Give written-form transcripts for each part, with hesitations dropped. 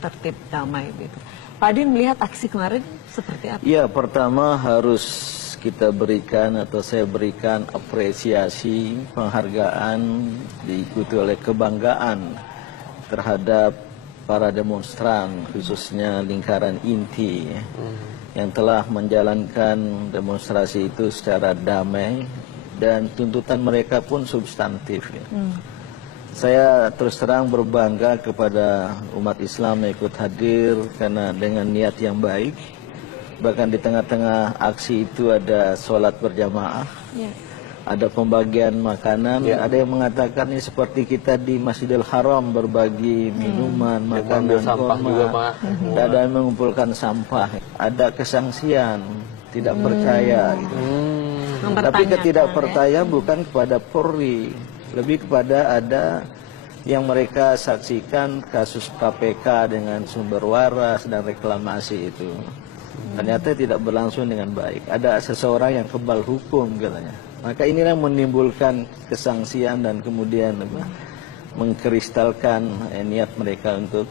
tertib damai gitu. Pak Din melihat aksi kemarin seperti apa? Ya, pertama harus kita berikan atau saya berikan apresiasi, penghargaan, diikuti oleh kebanggaan terhadap para demonstran, khususnya lingkaran inti yang telah menjalankan demonstrasi itu secara damai dan tuntutan mereka pun substantif. Ya. Saya terus terang berbangga kepada umat Islam yang ikut hadir karena dengan niat yang baik. Bahkan di tengah-tengah aksi itu ada sholat berjamaah, ada pembagian makanan, ada yang mengatakan ini seperti kita di Masjidil Haram berbagi minuman, makanan, kurma, ada yang mengumpulkan sampah, ada kesangsian, tidak percaya. Gitu. Tapi ketidakpercaya bukan kepada Polri, lebih kepada ada yang mereka saksikan kasus KPK dengan sumber waras dan reklamasi itu. Ternyata tidak berlangsung dengan baik. Ada seseorang yang kebal hukum katanya. Maka inilah menimbulkan kesangsian dan kemudian mengkristalkan niat mereka untuk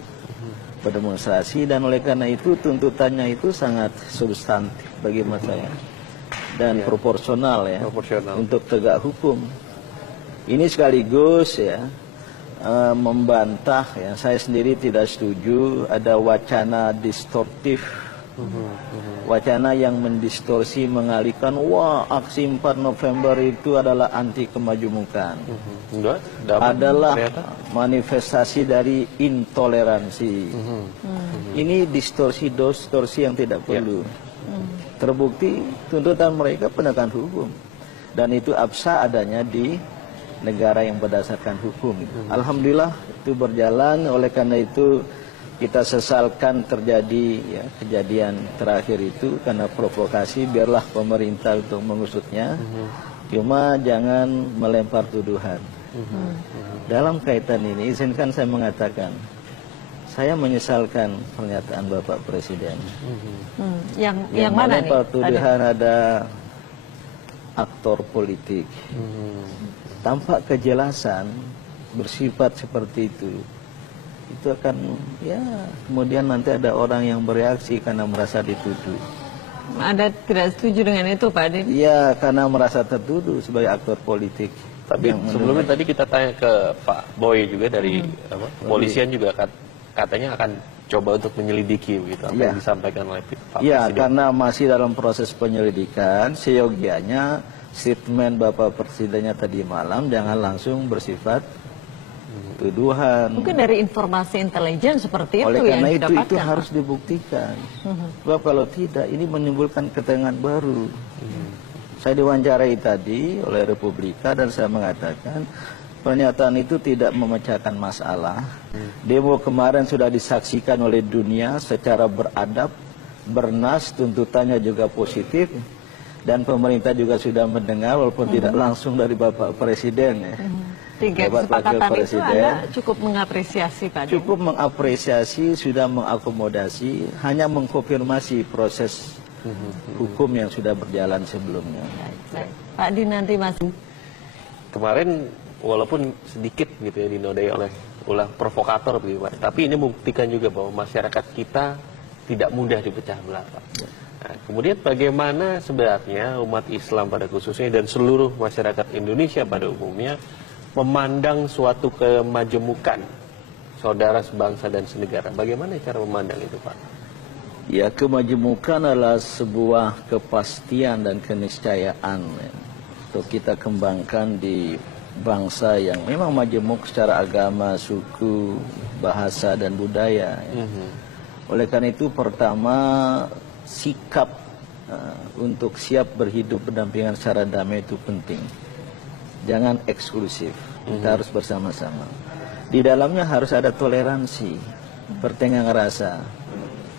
berdemonstrasi. Dan oleh karena itu tuntutannya itu sangat substantif bagi saya. Dan proporsional ya, untuk tegak hukum. Ini sekaligus ya membantah ya, saya sendiri tidak setuju ada wacana distortif, wacana yang mendistorsi, mengalihkan wah aksi 4 November itu adalah anti kemajemukan, adalah manifestasi dari intoleransi. Ini distorsi yang tidak perlu. Terbukti tuntutan mereka penegakan hukum dan itu absah adanya di negara yang berdasarkan hukum. Alhamdulillah itu berjalan. Oleh karena itu kita sesalkan terjadi ya, kejadian terakhir itu karena provokasi. Biarlah pemerintah untuk mengusutnya, cuma jangan melempar tuduhan. Dalam kaitan ini izinkan saya mengatakan, saya menyesalkan pernyataan Bapak Presiden. Yang mana melempar tuduhan ada aktor politik. Tanpa kejelasan bersifat seperti itu akan ya kemudian nanti ada orang yang bereaksi karena merasa dituduh. Ada tidak setuju dengan itu Pak Din? Ya, karena merasa tertuduh sebagai aktor politik. Tapi sebelumnya tadi kita tanya ke Pak Boy juga dari kepolisian juga katanya akan coba untuk menyelidiki begitu apa yang disampaikan oleh Pak Presiden. Ya, karena masih dalam proses penyelidikan, seyogianya statement Bapak Presidennya tadi malam jangan langsung bersifat tuduhan. Mungkin dari informasi intelijen seperti itu yang didapatkan. Oleh karena itu harus dibuktikan. Sebab kalau tidak ini menimbulkan ketegangan baru. Saya diwawancarai tadi oleh Republika dan saya mengatakan pernyataan itu tidak memecahkan masalah. Demo kemarin sudah disaksikan oleh dunia secara beradab, bernas, tuntutannya juga positif. Dan pemerintah juga sudah mendengar walaupun tidak langsung dari Bapak Presiden ya. Kesepakatan itu Anda cukup mengapresiasi Pak Din? Cukup mengapresiasi, sudah mengakomodasi, hanya mengkonfirmasi proses hukum yang sudah berjalan sebelumnya. Pak Din nanti masih. Kemarin walaupun sedikit gitu ya dinodai oleh ulah provokator begitu Pak, tapi ini membuktikan juga bahwa masyarakat kita tidak mudah dipecah belah Pak. Nah, kemudian bagaimana sebenarnya umat Islam pada khususnya dan seluruh masyarakat Indonesia pada umumnya memandang suatu kemajemukan saudara sebangsa dan senegara? Bagaimana cara memandang itu Pak? Ya, kemajemukan adalah sebuah kepastian dan keniscayaan ya, untuk kita kembangkan di bangsa yang memang majemuk secara agama, suku, bahasa, dan budaya. Ya. Oleh karena itu pertama sikap untuk siap berhidup berdampingan secara damai itu penting. Jangan eksklusif, kita harus bersama-sama. Di dalamnya harus ada toleransi, pertengahan rasa,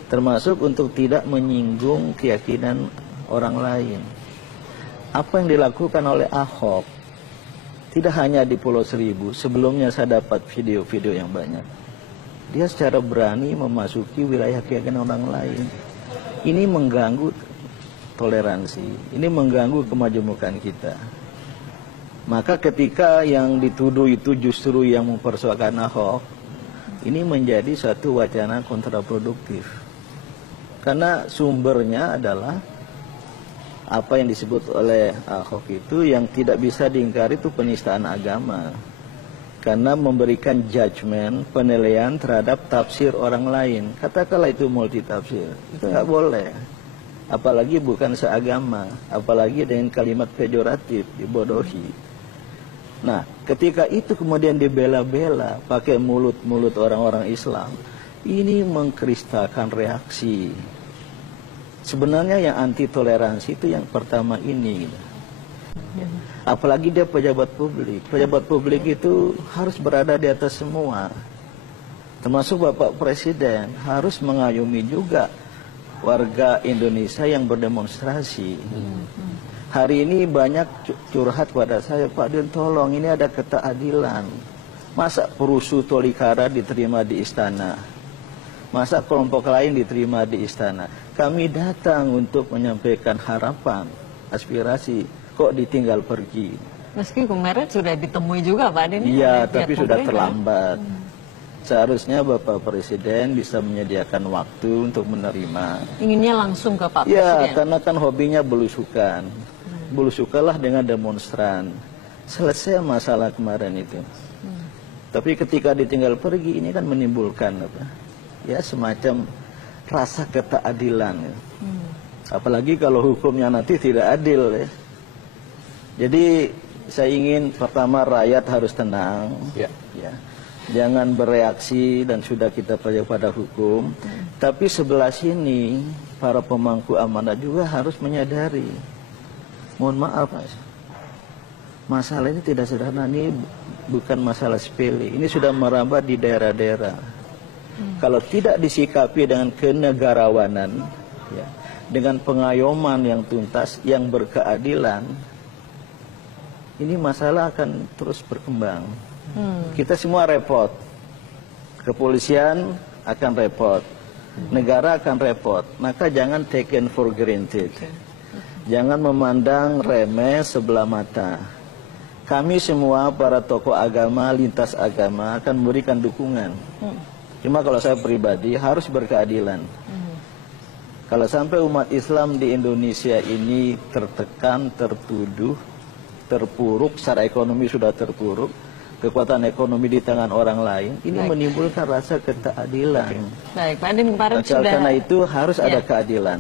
termasuk untuk tidak menyinggung keyakinan orang lain. Apa yang dilakukan oleh Ahok, tidak hanya di Pulau Seribu, sebelumnya saya dapat video-video yang banyak. Dia secara berani memasuki wilayah keyakinan orang lain. Ini mengganggu toleransi, ini mengganggu kemajemukan kita. Maka ketika yang dituduh itu justru yang mempersoalkan Ahok, ini menjadi suatu wacana kontraproduktif. Karena sumbernya adalah apa yang disebut oleh Ahok itu yang tidak bisa diingkari itu penistaan agama. Karena memberikan judgement, penilaian terhadap tafsir orang lain. Katakanlah itu multitafsir, itu nggak boleh. Apalagi bukan seagama, apalagi dengan kalimat pejoratif, dibodohi. Nah, ketika itu kemudian dibela-bela pakai mulut-mulut orang-orang Islam, ini mengkristalkan reaksi. Sebenarnya yang anti toleransi itu yang pertama ini. Apalagi dia pejabat publik. Pejabat publik itu harus berada di atas semua. Termasuk Bapak Presiden harus mengayomi juga warga Indonesia yang berdemonstrasi. Hari ini banyak curhat pada saya, Pak Din tolong ini ada keadilan. Masa perusuh Tolikara diterima di istana? Masa kelompok lain diterima di istana? Kami datang untuk menyampaikan harapan, aspirasi, kok ditinggal pergi. Meski kemarin sudah ditemui juga Pak Din. Iya, tapi sudah terlambat. Seharusnya Bapak Presiden bisa menyediakan waktu untuk menerima. Inginnya langsung ke Pak Ya, Presiden. karena kan hobinya belusukan. Belusukanlah dengan demonstran. Selesai masalah kemarin itu. Tapi ketika ditinggal pergi, ini kan menimbulkan apa? Ya, semacam rasa keadilan. Ya. Apalagi kalau hukumnya nanti tidak adil. Ya. Jadi saya ingin pertama rakyat harus tenang. Ya. Jangan bereaksi dan sudah kita percaya pada hukum. Tapi sebelah sini para pemangku amanah juga harus menyadari. Mohon maaf, Mas. Masalah ini tidak sederhana, ini bukan masalah sepele. Ini sudah merambat di daerah-daerah. Kalau tidak disikapi dengan kenegarawanan, ya, dengan pengayoman yang tuntas, yang berkeadilan, ini masalah akan terus berkembang. Kita semua repot. Kepolisian akan repot. Negara akan repot. Maka jangan taken for granted. Jangan memandang remeh sebelah mata. Kami semua para tokoh agama, lintas agama akan memberikan dukungan. Cuma kalau saya pribadi harus berkeadilan. Kalau sampai umat Islam di Indonesia ini tertekan, tertuduh, terpuruk, secara ekonomi sudah terpuruk, kekuatan ekonomi di tangan orang lain, ini menimbulkan rasa ketidakadilan. Baik, Pak Din kemarin sudah... Karena itu harus ada keadilan.